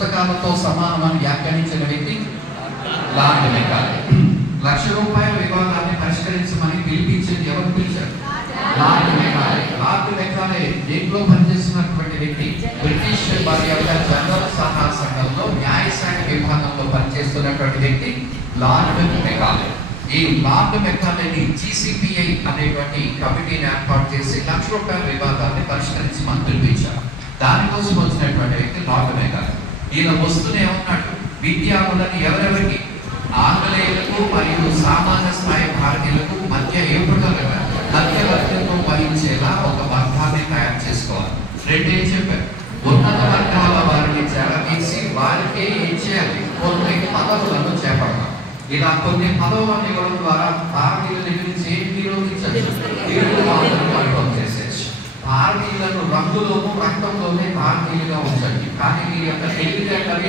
పుస్తకాలతో సమానమని వ్యాఖ్యానించిన వ్యక్తి లార్డ్ మెకాలే. ₹1,00,000 వివాదాన్ని పరిష్కరించమని పిలిపించింది ఎవరు పిలిచారు? Lord Macaulay. లార్డ్ మెకాలే దేంట్లో పనిచేస్తున్నటువంటి వ్యక్తి? బ్రిటిష్ వారి యొక్క జనరల్ సలహా సంఘంలో న్యాయశాఖ విభాగంలో పనిచేస్తున్నటువంటి వ్యక్తి లార్డ్ మెకాలే. ఈ లార్డ్ మెకాలేని GCPI అనేటువంటి కమిటీని ఏర్పాటు చేసి ₹1,00,000 వివాదాన్ని పరిష్కరించమని పిలిపించారు. దానికోసం వచ్చినటువంటి వ్యక్తి లార్డ్ మెకాలే. ఈయన వస్తూనే ఉన్నాడు, విద్యార్థులను ఎవరెవరికి, ఆంగ్లేయులకు మరియు సామాన్య స్థాయి భారతీయులకు మధ్య మధ్యవర్తిత్వం వహించేలా ఒక వర్గాన్ని తయారు చేసుకోవాలి. రెండే చెప్పారు, ఉన్నత వర్గాల వారిని చేరదీసి వారికే ఏం చేయాలి, కొన్ని పదవులను చేపట్టాలి. ఇలా కొన్ని పదవులను ఇవ్వడం ద్వారా భారతీయుల గురించి ఏం నిరోధించచ్చు, తీర్మానం చేసేసి భారతీయులను రంగులోనూ రక్తంలోనే భారతీయులుగా ఉంచండి. కానీ మీ యొక్క తెలివితేటలు